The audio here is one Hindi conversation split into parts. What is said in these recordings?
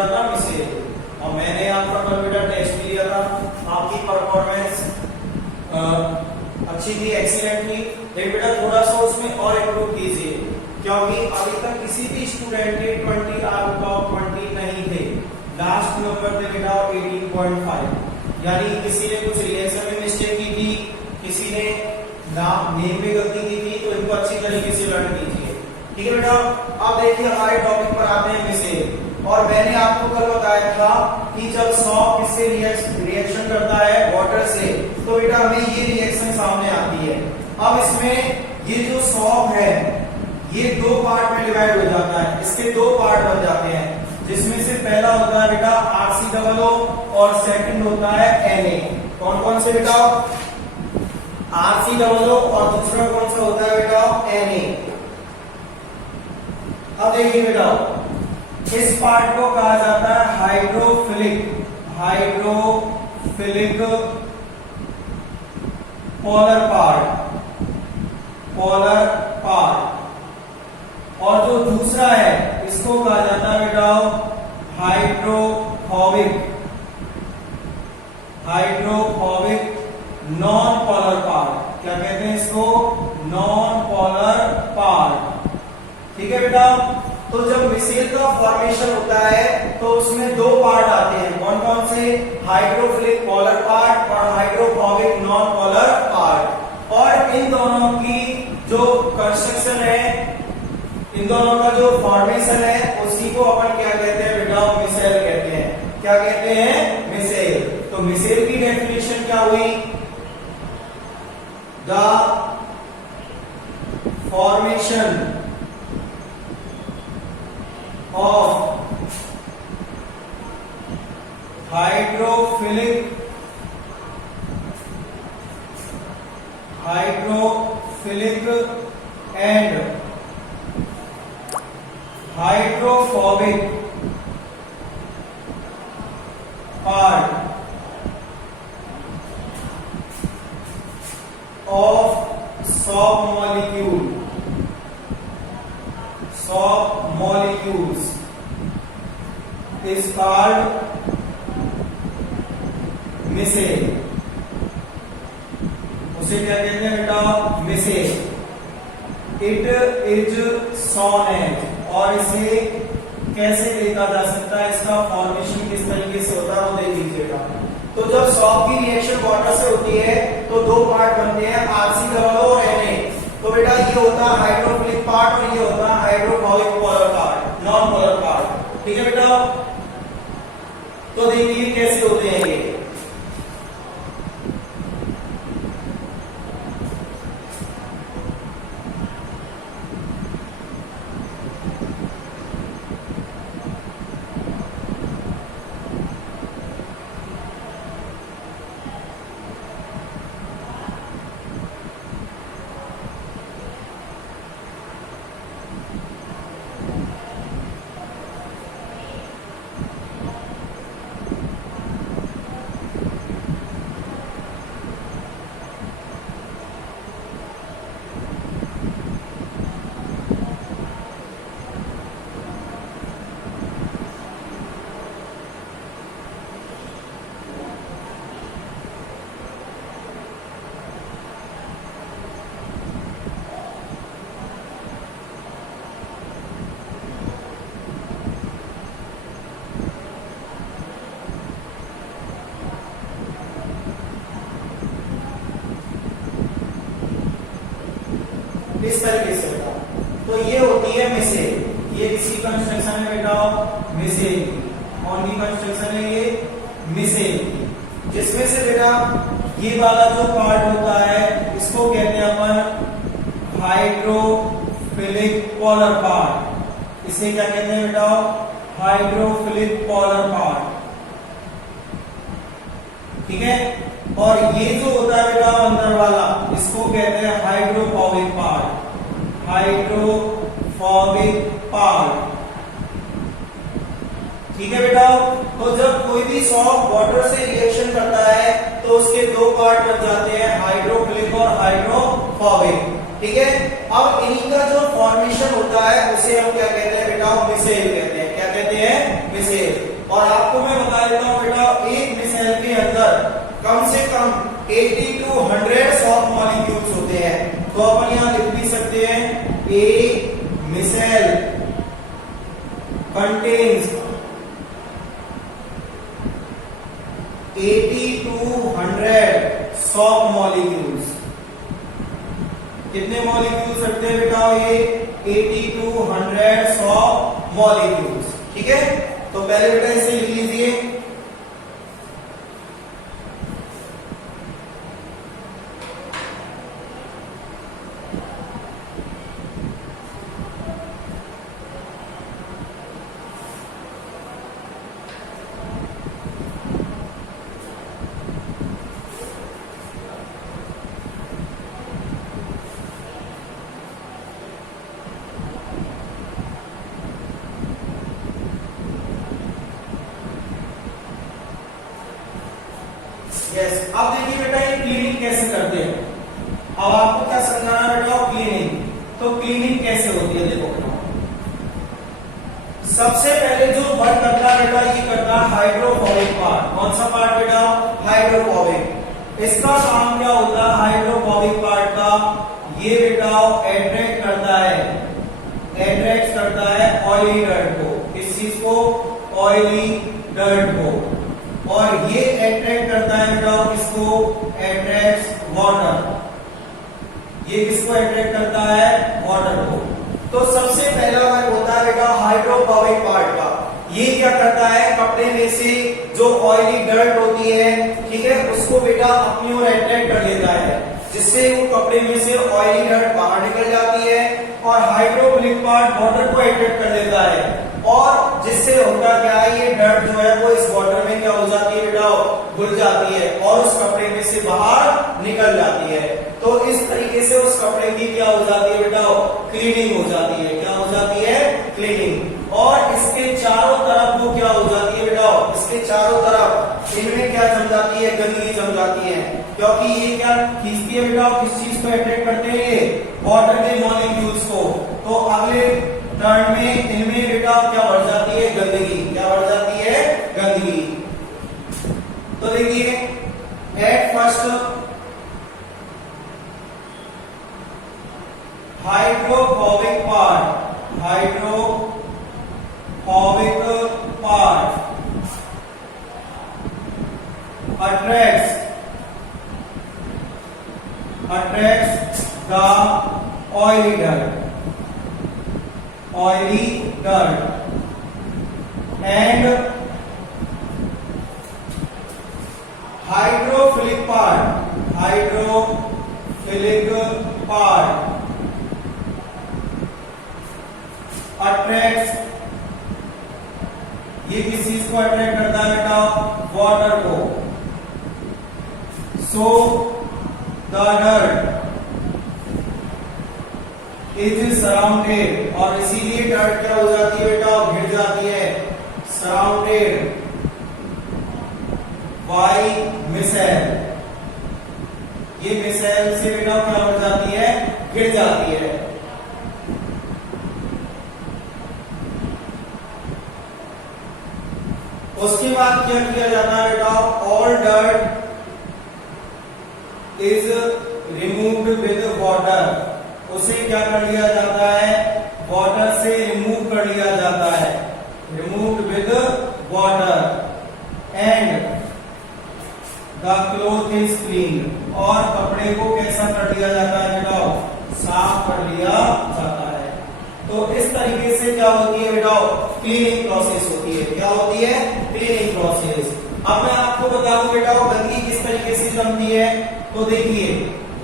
बेटा था मिसेल। और मैंने आपका कल बेटा टेस्ट लिया था, आपकी परफॉर्मेंस अच्छी थी, एक्सीलेंट थी। लेकिन बेटा थोड़ा सा उसमें और इम्प्रूव कीजिए, क्योंकि अभी तक किसी भी स्टूडेंट के 20 आउट ऑफ 20 नहीं थे। लास्ट नंबर थे बेटा 18.5। यानी किसी ने कुछ रिएक्शन में मिस्टेक की थी, किसी ने नेम में गलती की थी, तो इनको अच्छी तरीके से लर्न कीजिए। ठीक है बेटा। अब देखिए हमारे टॉपिक पर आते हैं मिसेल। और मैंने आपको कल बताया था कि जब सॉल्ट किससे रिएक्शन करता है, वाटर से, तो बेटा हमें ये रिएक्शन सामने आती है। अब इसमें ये जो सॉल्ट है ये दो पार्ट में डिवाइड हो जाता है, इसके दो पार्ट बन जाते हैं, जिसमें से पहला होता है बेटा RCOO और सेकंड होता है Na। कौन कौन से बेटा? RCOO और दूसरा कौन सा होता है बेटा? Na। अब देखिए बेटा, इस पार्ट को कहा जाता है हाइड्रोफिलिक पोलर पार्ट। और जो दूसरा है इसको कहा जाता है बेटा हाइड्रोफोबिक नॉन पोलर पार्ट। क्या कहते हैं इसको? Non polar part. ठीक है बेटा। तो जब मिसेल का फॉर्मेशन होता है तो उसमें दो पार्ट आते हैं, कौन कौन से? हाइड्रोफिलिक पोलर पार्ट और हाइड्रोफोबिक नॉन पोलर पार्ट। और इन दोनों की जो कंस्ट्रक्शन है, इन दोनों का जो फॉर्मेशन है, उसी को अपन क्या कहते हैं बेटा? मिसेल कहते हैं। क्या कहते हैं? मिसेल। तो मिसेल की डेफिनेशन क्या हुई? The formation of hydrophilic and hydrophobic part of soap molecules is called micelle. उसे क्या कहते हैं बेटा? मिसेल। इट इज सॉन एज। और इसे कैसे देखा जा सकता है, इसका फॉर्मेशन किस तरीके से होता है वो देख लीजिएगा। तो जब सॉल्ट की रिएक्शन वाटर से होती है तो दो पार्ट बनते हैं, RCOO और Na। तो बेटा ये होता है हाइड्रोफिलिक पार्ट और ये होता है hydrophobic polar part, non polar part. ठीक है बेटा। तो देखिए कैसे होते हैं ये। इस तरीके से बेटा। तो ये होती है मिसेल। ये किसी कंस्ट्रक्शन है बेटा? मिसेल की। कौन की कंस्ट्रक्शन है ये? मिसेल की। जिसमें से बेटा ये वाला जो पार्ट होता है इसको कहते हैं अपन हाइड्रोफिलिक पोलर पार्ट। इसे क्या कहते हैं बेटा? Hydrophilic polar part. ठीक है। और ये जो होता है बेटा अंदर वाला, इसको कहते हैं हाइड्रोफोबिक पार्ट। ठीक है बेटा। तो जब कोई भी सॉल्ट वाटर से रिएक्शन करता है तो उसके दो पार्ट बन जाते हैं, हाइड्रोफिलिक और हाइड्रोफोबिक। ठीक है। अब इन्हीं का जो फॉर्मेशन होता है उसे हम क्या कहते हैं बेटा? मिसेल कहते हैं। क्या कहते कहते हैं मिसेल। और आपको मैं बता देता हूं बेटा, एक मिसेल के अंदर कम से कम 80 to 100 सॉफ्ट मॉलिक्यूल्स होते हैं। तो अपन यहां लिख भी सकते हैं a micelle contains 80 to 100 soft molecules. कितने मॉलिक्यूल्स रखते हैं बेटा ये? 80 to 100 सॉफ्ट मॉलिक्यूल्स। ठीक है, तो पहले बेटा इसे लिख लीजिए। यस, अब देखिए बेटा ये क्लीनिंग कैसे करते हैं। अब आपको क्या समझाना है बेटा? क्लीनिंग। तो क्लीनिंग कैसे होती है देखो बेटा, सबसे पहले जो वर्क करता है बेटा ये करता है हाइड्रोफोबिक पार्ट। कौन सा पार्ट बेटा? हाइड्रोफोबिक। इसका काम क्या होता है हाइड्रोफोबिक पार्ट का? ये बेटा अट्रैक्ट करता है ऑयली डर्ट को। किस चीज को? ऑयली डर्ट को। और ये अट्रैक्ट करता है बेटा किसको? Attracts water. ये किसको अट्रैक्ट करता है? वाटर को। तो सबसे पहला वर्क होता है बेटा हाइड्रोफोबिक पार्ट का। ये क्या करता है? कपड़े में से जो ऑयली डर्ट होती है, ठीक है, उसको बेटा अपनी ओर अट्रैक्ट कर लेता है, जिससे वो कपड़े में से ऑयली डर्ट बाहर निकल जाती है। और हाइड्रोफिलिक पार्ट वाटर को अट्रैक्ट कर लेता है, और जिससे होता क्या है, ये डर्ट जो है वो इस वाटर में क्या हो जाती है बेटा? घुल जाती है और उस कपड़े में से बाहर निकल जाती है। तो इस तरीके से उस कपड़े की क्या हो जाती है बेटा? क्लीनिंग हो जाती है। क्या हो जाती है? क्लीनिंग। और इसके चारों तरफ वो क्या हो जाती है बेटा? इसके चारों तरफ इनमें क्या जम जाती है? गंदगी जम जाती है, क्योंकि ये क्या खींचती है बेटा? किस चीज को अट्रैक्ट करते हैं? ये वाटर के मॉलिक्यूल्स को। तो अगले टर्न में इनमें बेटा क्या बढ़ जाती है? गंदगी। क्या बढ़ जाती है? गंदगी। तो देखिए at first hydrophobic part attracts the oily dirt and hydrophilic part attracts, ये किस चीज को अट्रैक्ट करता है बेटा? वाटर को। So the dirt is surrounded, और इसीलिए डर्ट क्या हो जाती है बेटा? घिर जाती है। सराउंडेड बाय मिसेल, ये मिसेल से बेटा क्या हो जाती है? घिर जाती है। उसके बाद क्या किया जाता है बेटा? All dirt is removed with water. उसे क्या कर लिया जाता है? वाटर से रिमूव कर लिया जाता है। Removed with water and the cloth is clean, और कपड़े को कैसा कर लिया जाता है बेटा? साफ कर लिया जाता है। तो इस तरीके से क्या होती है बेटा? क्लीनिंग प्रोसेस होती है। क्या होती है? Cleaning process. अब मैं आपको बता दूं बेटा गंदगी किस तरीके से जमती है। तो देखिए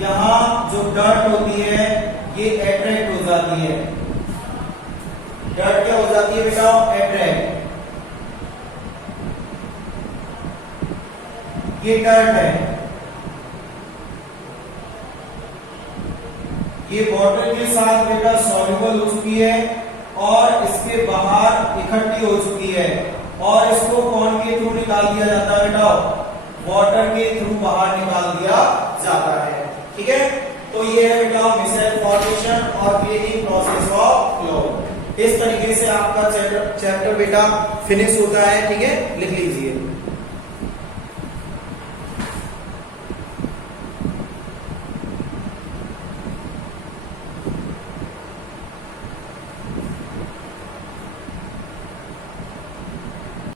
यहाँ जो डर्ट होती है ये अट्रैक्ट हो जाती है। डर्ट क्या हो जाती है बेटा? अट्रैक्ट। ये डर्ट है, ये वाटर के साथ बेटा सॉल्युबल हो चुकी है और इसके बाहर इकट्ठी हो चुकी है, और इसको कौन के थ्रू निकाल दिया जाता है बेटा? वाटर के थ्रू बाहर निकाल दिया जाता है। ठीक है, तो ये है बेटा मिसेल फॉर्मेशन और क्लीनिंग प्रोसेस ऑफ क्लॉथ। इस तरीके से आपका चैप्टर बेटा फिनिश होता है, ठीक है, लिख लीजिए।